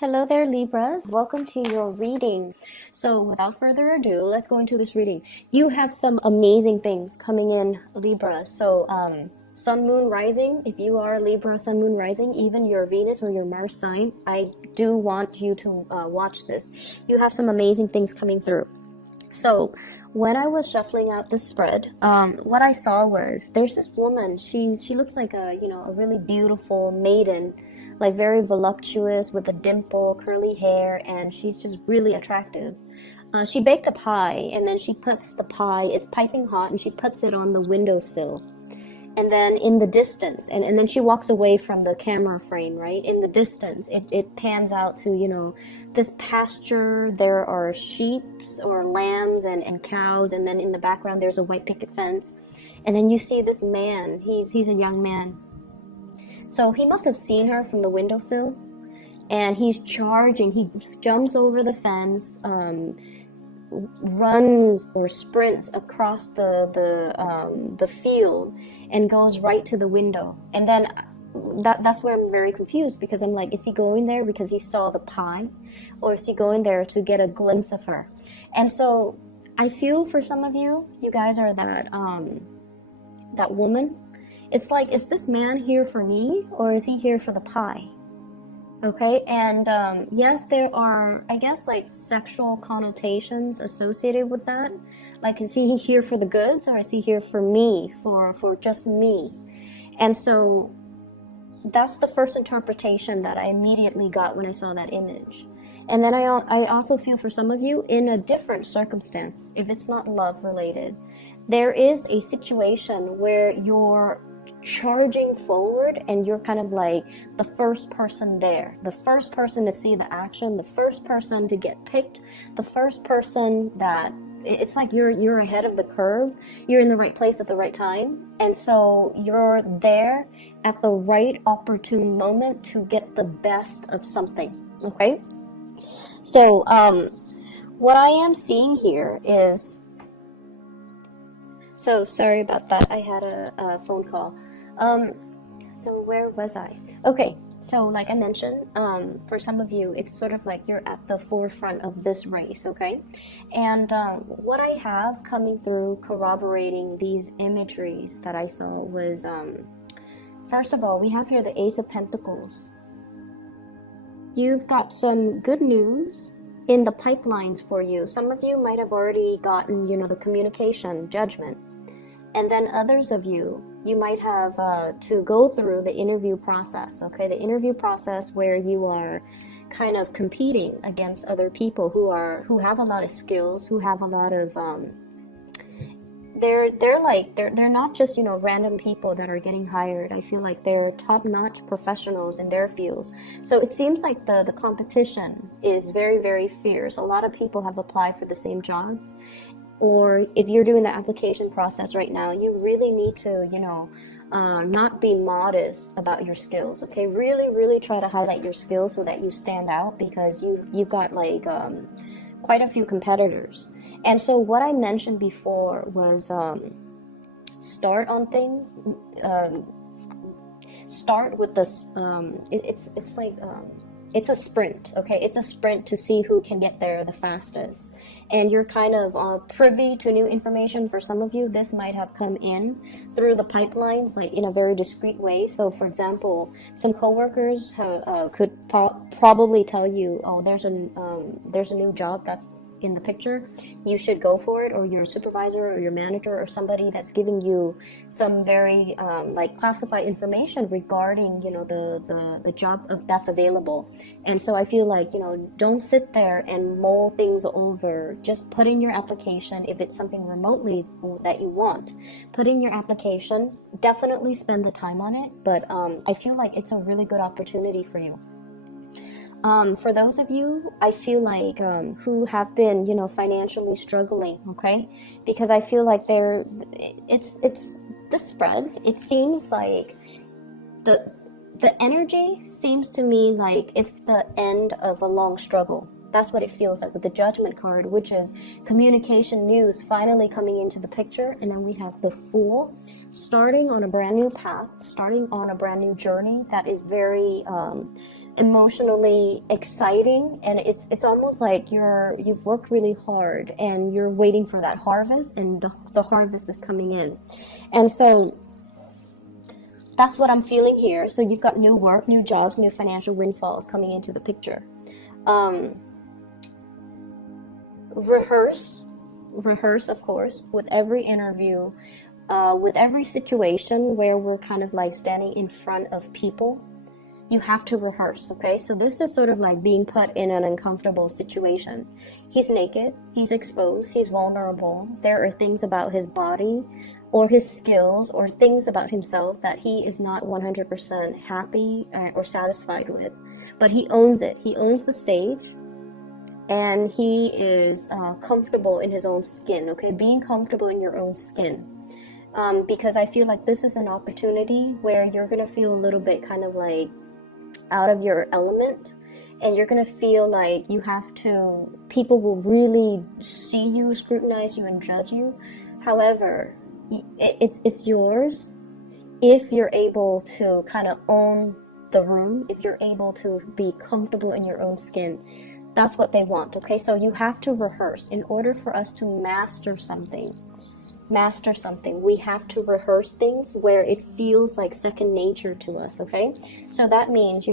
Hello there, Libras. Welcome to your reading. So without further ado, let's go into this reading. You have some amazing things coming in, Libra. So Sun, Moon, Rising, if you are Libra, Sun, Moon, Rising, even your Venus or your Mars sign, I do want you to watch this. You have some amazing things coming through. So when I was shuffling out the spread, what I saw was there's this woman. She looks like a really beautiful maiden, like very voluptuous with a dimple, curly hair, and she's just really attractive. She baked a pie, and then she puts the pie. It's piping hot, and she puts it on the windowsill. And then in the distance, and then she walks away from the camera frame, right? In the distance, it pans out to, this pasture. There are sheep or lambs and cows, and then in the background there's a white picket fence. And then you see this man, he's a young man. So he must have seen her from the windowsill, and he's charging. He jumps over the fence, runs or sprints across the field and goes right to the window. And then that's where I'm very confused, because I'm like, is he going there because he saw the pie, or is he going there to get a glimpse of her? And so I feel for some of you, you guys are that woman. It's like, is this man here for me, or is he here for the pie? Okay, and yes, there are, I guess, like sexual connotations associated with that. Like, is he here for the goods, or is he here for me, for just me? And so that's the first interpretation that I immediately got when I saw that image. And then I also feel for some of you in a different circumstance, if it's not love related, there is a situation where you're charging forward and you're kind of like the first person there, the first person to see the action, the first person to get picked, the first person that it's like you're ahead of the curve, you're in the right place at the right time, and so you're there at the right opportune moment to get the best of something. Okay, so what I am seeing here is, so sorry about that, I had a phone call. So where was I? Okay, so like I mentioned, for some of you, it's sort of like you're at the forefront of this race, okay? And what I have coming through corroborating these imageries that I saw was, first of all, we have here the Ace of Pentacles. You've got some good news in the pipelines for you. Some of you might have already gotten, the communication, judgment. And then others of you, you might have to go through the interview process, okay? The interview process where you are kind of competing against other people who have a lot of skills, who have a lot of they're not just random people that are getting hired. I feel like they're top-notch professionals in their fields. So it seems like the competition is very, very fierce. A lot of people have applied for the same jobs. Or if you're doing the application process right now, you really need to, not be modest about your skills, okay? Really, really try to highlight your skills so that you stand out, because you've got like quite a few competitors. And so what I mentioned before was start on things. Start with this. It's like. It's a sprint, okay? It's a sprint to see who can get there the fastest. And you're kind of privy to new information. For some of you, this might have come in through the pipelines, like in a very discreet way. So, for example, some coworkers could probably tell you, oh, there's a new job that's in the picture, you should go for it, or your supervisor or your manager or somebody that's giving you some very like classified information regarding the job that's available. And so I feel like don't sit there and mull things over. Just put in your application. If it's something remotely that you want, put in your application. Definitely spend the time on it, but I feel like it's a really good opportunity for you. For those of you, I feel like who have been, financially struggling, okay? Because I feel like it's the spread. It seems like the energy seems to me like it's the end of a long struggle. That's what it feels like with the Judgment card, which is communication news finally coming into the picture. And then we have the Fool, starting on a brand new path, starting on a brand new journey that is very emotionally exciting, and it's almost like you've worked really hard and you're waiting for that harvest, and the harvest is coming in. And so that's what I'm feeling here. So you've got new work, new jobs, new financial windfalls coming into the picture. Rehearse, of course, with every interview, with every situation where we're kind of like standing in front of people. You have to rehearse, okay? So this is sort of like being put in an uncomfortable situation. He's naked, he's exposed, he's vulnerable. There are things about his body or his skills or things about himself that he is not 100% happy or satisfied with. But he owns it. He owns the stage, and he is comfortable in his own skin, okay? Being comfortable in your own skin. Because I feel like this is an opportunity where you're going to feel a little bit kind of like out of your element, and you're going to feel like you have to, people will really see you, scrutinize you, and judge you. However, it's yours if you're able to kind of own the room, if you're able to be comfortable in your own skin. That's what they want, okay? So you have to rehearse. In order for us to master something, we have to rehearse things where it feels like second nature to us, okay? So that means,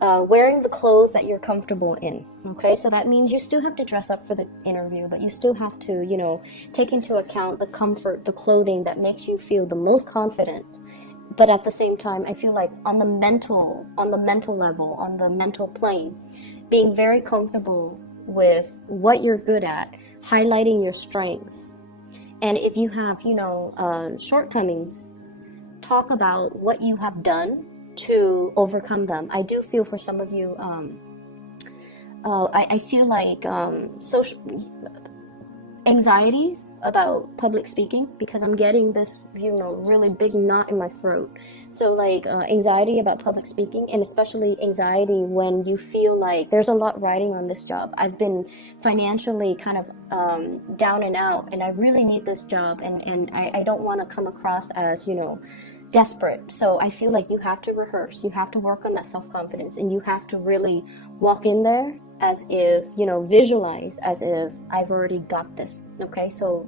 wearing the clothes that you're comfortable in, okay? So that means you still have to dress up for the interview, but you still have to, take into account the comfort, the clothing that makes you feel the most confident. But at the same time, I feel like on the mental level, on the mental plane, being very comfortable with what you're good at, highlighting your strengths. And if you have, shortcomings, talk about what you have done to overcome them. I do feel for some of you, I feel like social anxieties about public speaking, because I'm getting this, really big knot in my throat. So like anxiety about public speaking, and especially anxiety when you feel like there's a lot riding on this job. I've been financially kind of down and out, and I really need this job, and I don't want to come across as, desperate. So I feel like you have to rehearse, you have to work on that self-confidence, and you have to really walk in there as if, visualize as if I've already got this, okay? So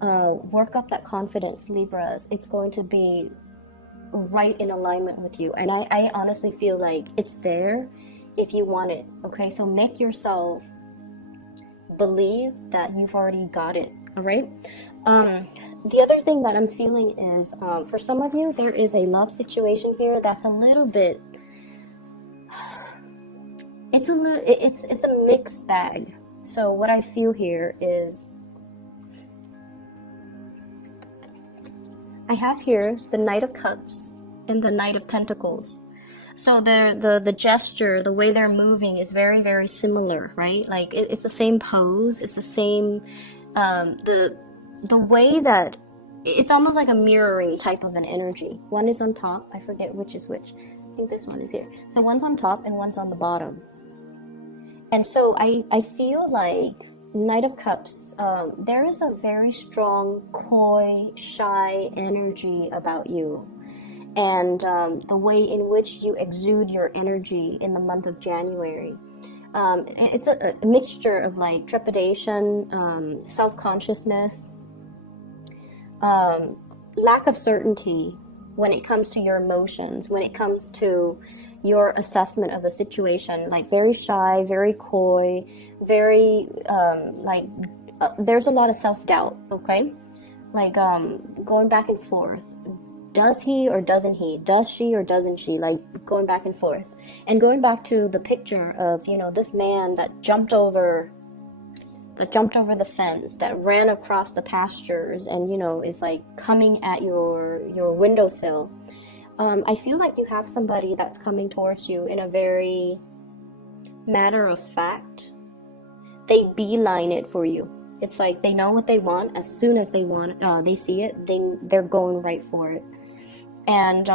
work up that confidence, Libras. It's going to be right in alignment with you, and I honestly feel like it's there if you want it, okay? So make yourself believe that you've already got it, all right? The other thing that I'm feeling is, for some of you, there is a love situation here that's a little bit, it's a mixed bag. So what I feel here is, I have here the Knight of Cups and the Knight of Pentacles. So the gesture, the way they're moving is very, very similar, right? Like it's the same pose, it's the same, the way that it's almost like a mirroring type of an energy. One is on top, I forget which is which. I think this one is here. So one's on top and one's on the bottom. And so I feel like Knight of Cups, there is a very strong, coy, shy energy about you. And the way in which you exude your energy in the month of January. It's a mixture of like trepidation, self-consciousness, lack of certainty when it comes to your emotions, when it comes to your assessment of a situation, like very shy, very coy, very there's a lot of self-doubt, okay? Like going back and forth. Does he or doesn't he? Does she or doesn't she? Like going back and forth. And going back to the picture of, this man that jumped over the fence, that ran across the pastures and, is like coming at your windowsill. I feel like you have somebody that's coming towards you in a very matter of fact. They beeline it for you. It's like they know what they want. As soon as they want, they see it, they're going right for it. And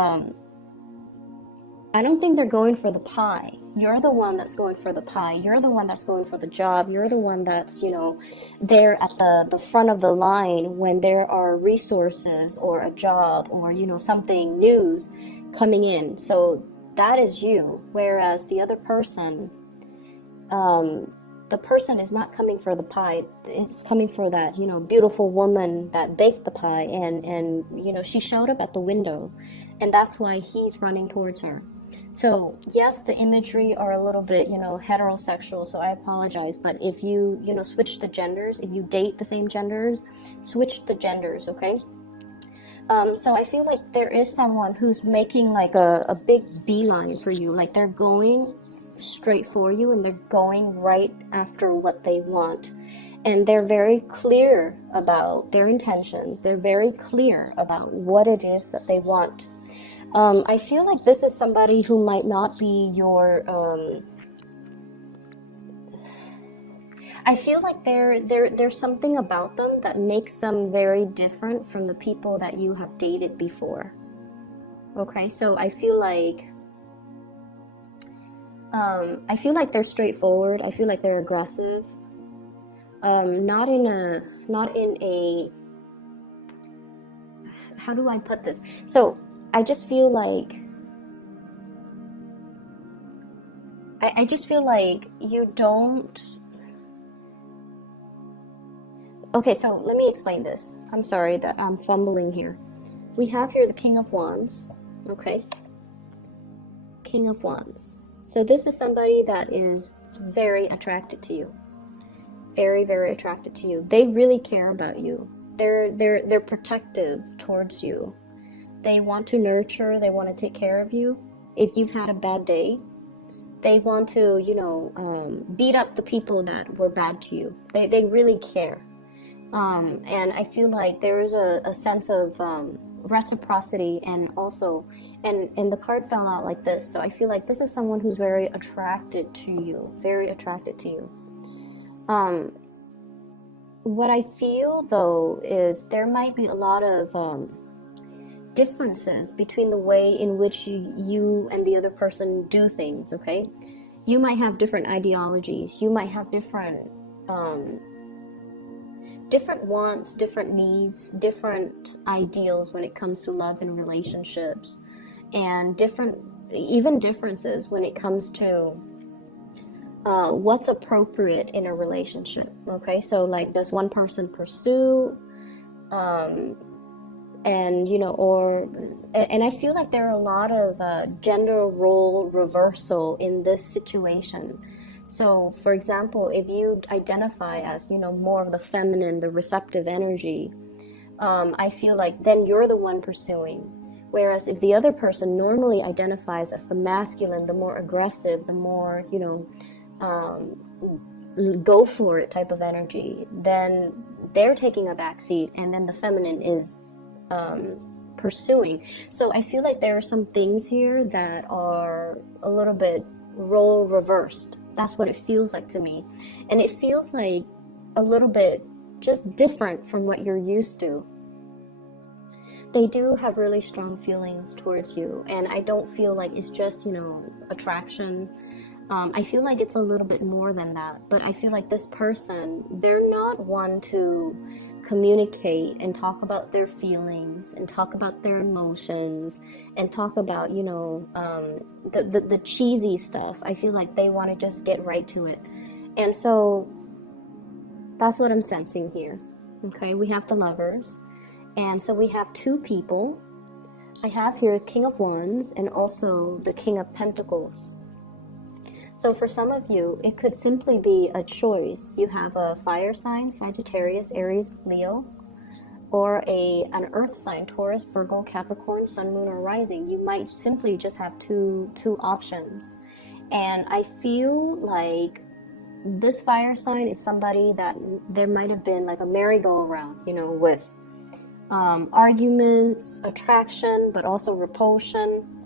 I don't think they're going for the pie. You're the one that's going for the pie. You're the one that's going for the job. You're the one that's, there at the front of the line when there are resources or a job or, something, news coming in. So that is you. Whereas the other person, the person is not coming for the pie. It's coming for that, you know, beautiful woman that baked the pie, and you know, she showed up at the window, and that's why he's running towards her. So yes, the imagery are a little bit, you know, heterosexual, so I apologize. But if you, you know, switch the genders, if you date the same genders, switch the genders, okay? So I feel like there is someone who's making like a big beeline for you. Like they're going straight for you, and they're going right after what they want. And they're very clear about their intentions. They're very clear about what it is that they want. I feel like this is somebody who might not be your, I feel like there's something about them that makes them very different from the people that you have dated before. Okay, so I feel like they're straightforward. I feel like they're aggressive. Not in a, how do I put this? So I just feel like I just feel like you don't. Okay, so let me explain this. I'm sorry that I'm fumbling here. We have here the King of Wands, okay? King of Wands. So this is somebody that is very attracted to you. Very, very attracted to you. They really care about you. They're protective towards you. They want to nurture, they want to take care of you. If you've had a bad day, they want to, you know, beat up the people that were bad to you. They really care. And I feel like there is a sense of reciprocity, and also, and the card fell out like this. So I feel like this is someone who's very attracted to you, very attracted to you. What I feel though is there might be a lot of differences between the way in which you and the other person do things, okay? You might have different ideologies. You might have different wants, different needs, different ideals when it comes to love and relationships, and even differences when it comes to what's appropriate in a relationship, okay? So like, does one person pursue, and you know, and I feel like there are a lot of gender role reversal in this situation. So for example, if you identify as, you know, more of the feminine, the receptive energy, I feel like then you're the one pursuing. Whereas if the other person normally identifies as the masculine, the more aggressive, the more, you know, go for it type of energy, then they're taking a backseat, and then the feminine is pursuing. So I feel like there are some things here that are a little bit role reversed. That's what it feels like to me. And it feels like a little bit just different from what you're used to. They do have really strong feelings towards you, and I don't feel like it's just, you know, attraction. I feel like it's a little bit more than that, but I feel like this person, they're not one to communicate and talk about their feelings and talk about their emotions and talk about, you know, the cheesy stuff. I feel like they want to just get right to it. And so that's what I'm sensing here. Okay, we have the Lovers, and so we have two people. I have here King of Wands and also the King of Pentacles. So for some of you, it could simply be a choice. You have a fire sign, Sagittarius, Aries, Leo, or an earth sign, Taurus, Virgo, Capricorn, Sun, Moon, or Rising. You might simply just have two options. And I feel like this fire sign is somebody that there might have been like a merry-go-round, you know, with arguments, attraction, but also repulsion.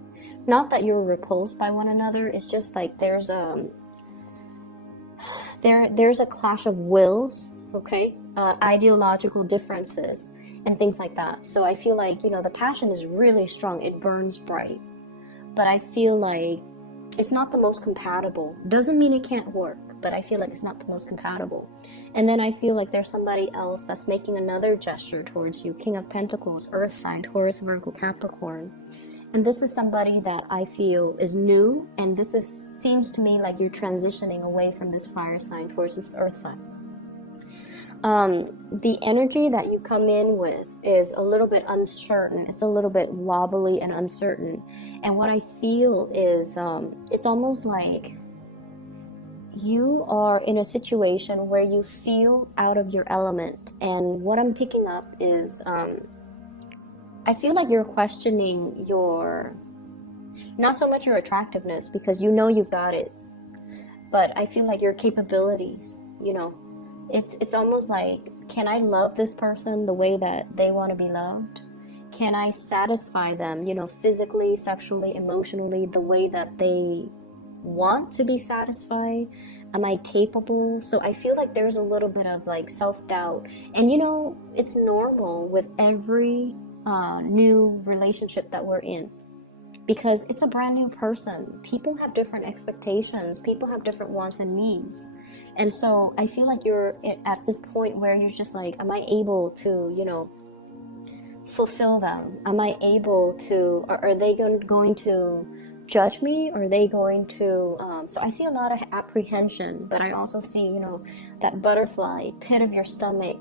Not that you're repulsed by one another, it's just like there's a clash of wills, okay? Ideological differences and things like that. So I feel like, you know, the passion is really strong, it burns bright. But I feel like it's not the most compatible. Doesn't mean it can't work, but I feel like it's not the most compatible. And then I feel like there's somebody else that's making another gesture towards you. King of Pentacles, Earth sign, Taurus, Virgo, Capricorn. And this is somebody that I feel is new, and seems to me like you're transitioning away from this fire sign towards this earth sign. The energy that you come in with is a little bit uncertain. It's a little bit wobbly and uncertain. And what I feel is it's almost like you are in a situation where you feel out of your element. And what I'm picking up is I feel like you're questioning not so much your attractiveness, because you know you've got it, but I feel like your capabilities, it's almost like, can I love this person the way that they want to be loved? Can I satisfy them, physically, sexually, emotionally, the way that they want to be satisfied? Am I capable? So I feel like there's a little bit of like self-doubt, and it's normal with every new relationship that we're in, because it's a brand new person. People have different expectations, people have different wants and needs. And so I feel like you're at this point where you're just like, am I able to fulfill them? Am I able to, or are they going to judge me? Are they going to so I see a lot of apprehension, but I also see that butterfly pit of your stomach,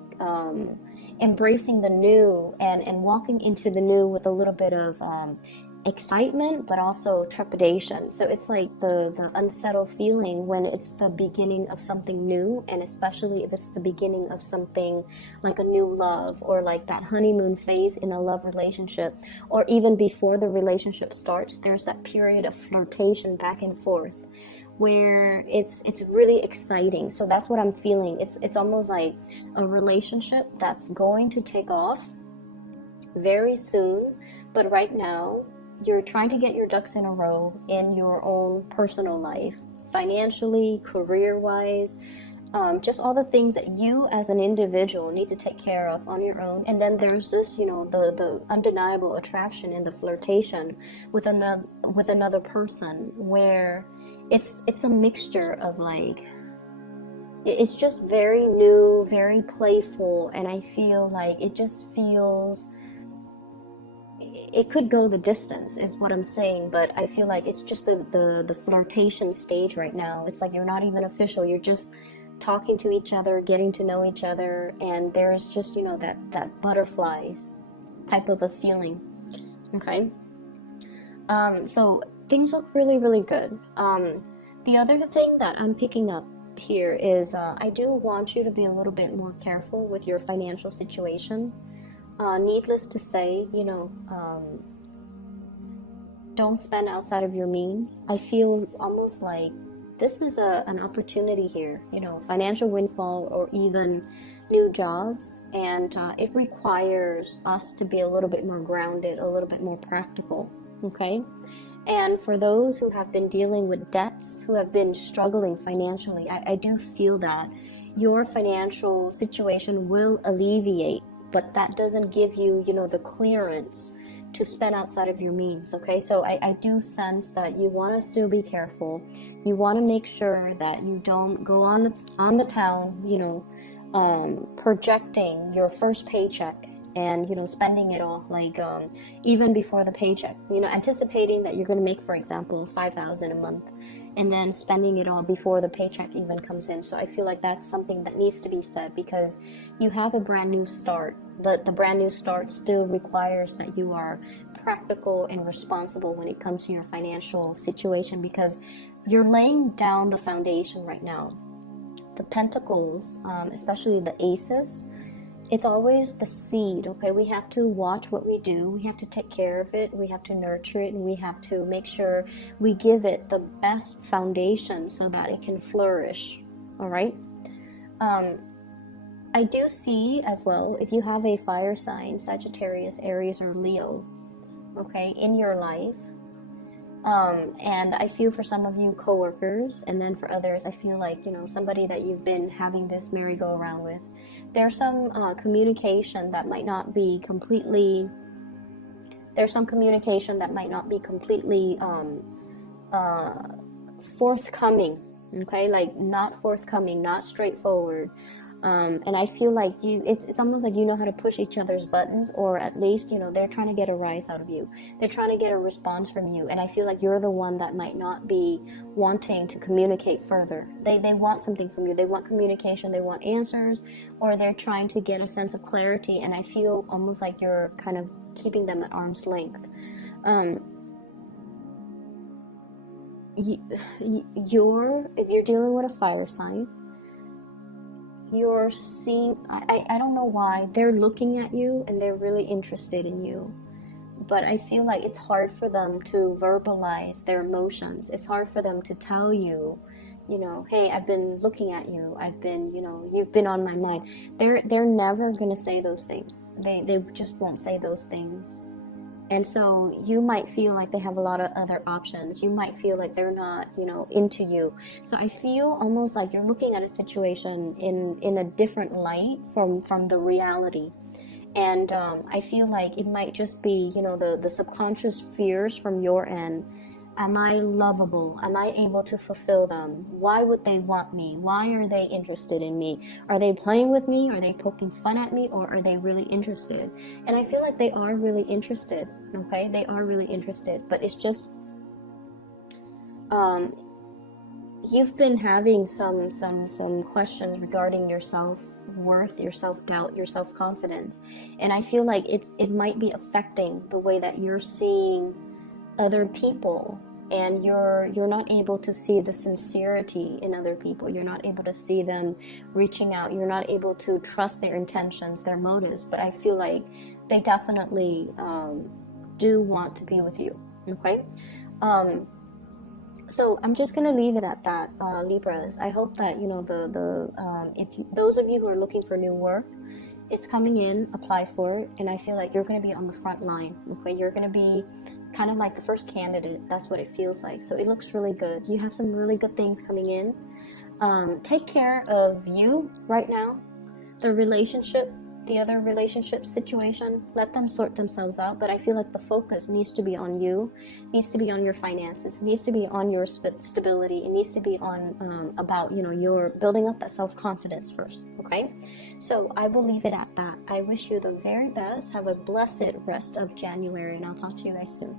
embracing the new and walking into the new with a little bit of excitement, but also trepidation. So it's like the unsettled feeling when it's the beginning of something new, and especially if it's the beginning of something like a new love, or like that honeymoon phase in a love relationship, or even before the relationship starts, there's that period of flirtation back and forth where it's really exciting. So that's what I'm feeling. It's almost like a relationship that's going to take off very soon, but right now you're trying to get your ducks in a row in your own personal life, financially, career-wise, just all the things that you as an individual need to take care of on your own. And then there's this, the undeniable attraction and the flirtation with another person, where it's a mixture of like, it's just very new, very playful, and I feel like it just feels, it could go the distance is what I'm saying, but I feel like it's just the flirtation stage right now. It's like you're not even official, you're just talking to each other, getting to know each other, and there's just that butterflies type of a feeling. Okay, so things look really, really good. The other thing that I'm picking up here is I do want you to be a little bit more careful with your financial situation. Needless to say, don't spend outside of your means. I feel almost like this is an opportunity here, financial windfall or even new jobs, and it requires us to be a little bit more grounded, a little bit more practical, okay? And for those who have been dealing with debts, who have been struggling financially, I do feel that your financial situation will alleviate, but that doesn't give you, the clearance to spend outside of your means, okay? So I do sense that you want to still be careful. You want to make sure that you don't go on the town, projecting your first paycheck and, spending it all, like, even before the paycheck, anticipating that you're going to make, for example, $5,000 a month, and then spending it all before the paycheck even comes in. So I feel like that's something that needs to be said, because you have a brand new start. The brand new start still requires that you are practical and responsible when it comes to your financial situation, because you're laying down the foundation right now. The pentacles, especially the aces, it's always the seed, okay? We have to watch what we do. We have to take care of it. We have to nurture it, and we have to make sure we give it the best foundation so that it can flourish, all right? I do see as well, if you have a fire sign, Sagittarius, Aries, or Leo, okay, in your life, and I feel for some of you coworkers, and then for others, I feel like, somebody that you've been having this merry-go-round with. There's some communication that might not be completely, forthcoming, okay, like not forthcoming, not straightforward. And I feel like it's almost like you know how to push each other's buttons, or at least, you know, they're trying to get a rise out of you. They're trying to get a response from you. And I feel like you're the one that might not be wanting to communicate further. They want something from you. They want communication. They want answers, or they're trying to get a sense of clarity. And I feel almost like you're kind of keeping them at arm's length. If you're dealing with a fire sign, you're seeing, I don't know why, they're looking at you and they're really interested in you. But I feel like it's hard for them to verbalize their emotions. It's hard for them to tell you, you know, hey, I've been looking at you. I've been, you know, you've been on my mind. They're never going to say those things. They just won't say those things. And so you might feel like they have a lot of other options. You might feel like they're not, you know, into you. So I feel almost like you're looking at a situation in a different light from the reality. And I feel like it might just be, you know, the subconscious fears from your end. Am I lovable? Am I able to fulfill them? Why would they want me? Why are they interested in me? Are they playing with me? Are they poking fun at me? Or are they really interested? And I feel like they are really interested, okay? They are really interested. But it's just, you've been having some questions regarding your self-worth, your self-doubt, your self-confidence. And I feel like it might be affecting the way that you're seeing other people, and you're not able to see the sincerity in other people. You're not able to see them reaching out. You're not able to trust their intentions, their motives. But I feel like they definitely do want to be with you. Okay. So I'm just gonna leave it at that, Libras. I hope that, you know, those of you who are looking for new work, it's coming in. Apply for it, and I feel like you're gonna be on the front line. Okay, you're gonna be kind of like the first candidate. That's what it feels like. So it looks really good. You have some really good things coming in. Take care of you right now. The other relationship situation, let them sort themselves out. But I feel like the focus needs to be on you, needs to be on your finances, needs to be on your stability. It needs to be on about, you know, your building up that self-confidence first. Okay, so I will leave it at that. I wish you the very best. Have a blessed rest of January, and I'll talk to you guys soon.